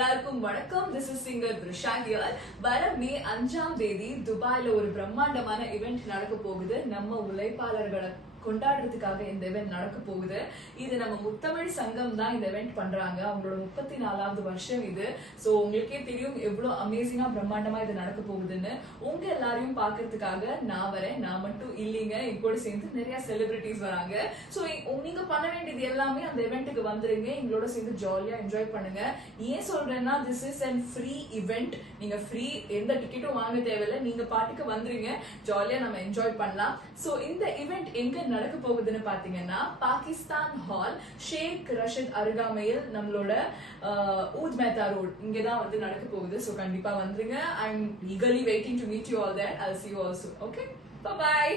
எல்லாருக்கும் வணக்கம். This is singer Drisha here. வர மே 5ஆம் தேதி துபாயில ஒரு பிரம்மாண்டமான இவெண்ட் நடக்க போகுது. நம்ம உழைப்பாளர்களை கொண்டாடுறதுக்காக இந்த இவெண்ட் நடக்க போகுது. இது நம்ம முத்தமிழ் சங்கம் தான் இந்த இவெண்ட் பண்றாங்க. அவங்களோட 34வது வருஷம் இது. சோ உங்களுக்கே தெரியும் எவ்வளவு அமேசிங்கா பிரம்மாண்டமா இது நடக்க போகுதுன்னு. உங்க எல்லாரையும் பாக்குறதுக்காக நான் வரேன். நான் மட்டும் இல்லைங்க, கூட சேர்ந்து நிறைய செலிபிரிட்டிஸ் வராங்க. சோ நீங்க பண்ண வேண்டியது எல்லாமே அந்த இவெண்ட்டுக்கு வந்துருங்க. எங்களோட சேர்ந்து ஜாலியா என்ஜாய் பண்ணுங்க. ஏன் சொல்றேன்னா this is and free event. நீங்க ஃப்ரீ, எந்த டிக்கெட்டும் வாங்க தேவையில்லை. நீங்க பாட்டுக்கு வந்துருங்க, ஜாலியா நம்ம என்ஜாய் பண்ணலாம். சோ இந்த இவெண்ட் எங்க நடக்க போகுதுன்னு பாத்தீங்கன்னா பாகிஸ்தான் ஹால், ஷேக் ரஷித் அருகாமையில் நம்மளோட ஊத் மேத்தா ரோட் இங்கதான் வந்து நடக்க போகுது. சோ கண்டிப்பா வந்துருங்க. I am eagerly waiting to meet you all there. I'll see you all soon. Okay, bye bye.